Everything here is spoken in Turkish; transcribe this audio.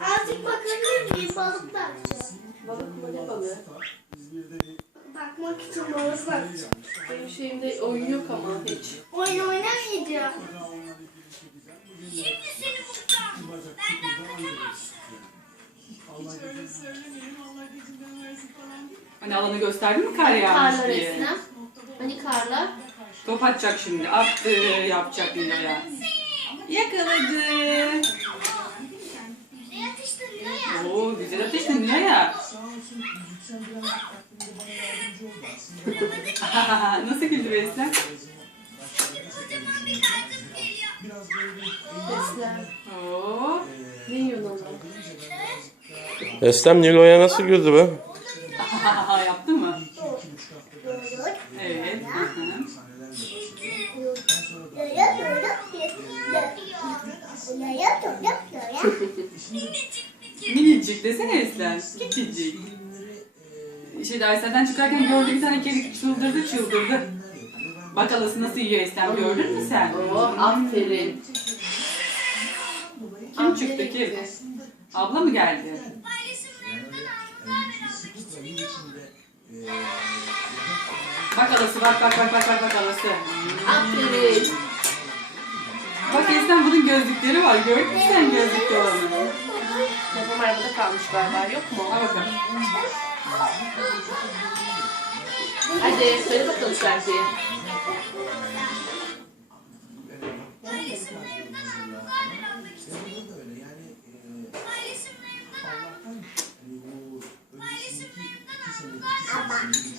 Azıcık bakabilir miyim? Balık bakacağım. Balık mı ne balığı? Bakmak için balık bakacağım. Benim şeyimde oyun yok ama hiç. Oyun oynamayacağım. Hani alanı gösterdin mi kar yağmış Karlar diye? Eslem. Hani karlar? Top atacak şimdi. Attı yapacak Nilo'ya. Yakaladı. Oo güzel ateştin Nilo'ya. Nasıl güldü be Eslem? Eslem. Oo. Ne yiyorsun onu? Eslem Nilo'ya nasıl güldü be? Yaptı mı? Evet. Minicik desene Eslem. Küçücük. Şey derslerden çıkarken gördü bir tane kedi çıldırdı çıldırdı. Bak alası nasıl yiyor Eslem gördün mü sen? Oo, aferin. Kim çıktı kim? Abla mı geldi? Bak alası bak bak bak bak bak bak alası. Aferin. Bak Eslem bunun gözlükleri var. Gördün mü sen gözlükleri olanı? Babam arabada kalmış galiba yok mu? Al bakalım. Hadi söyle bakalım şarkıyı. Sonralarda da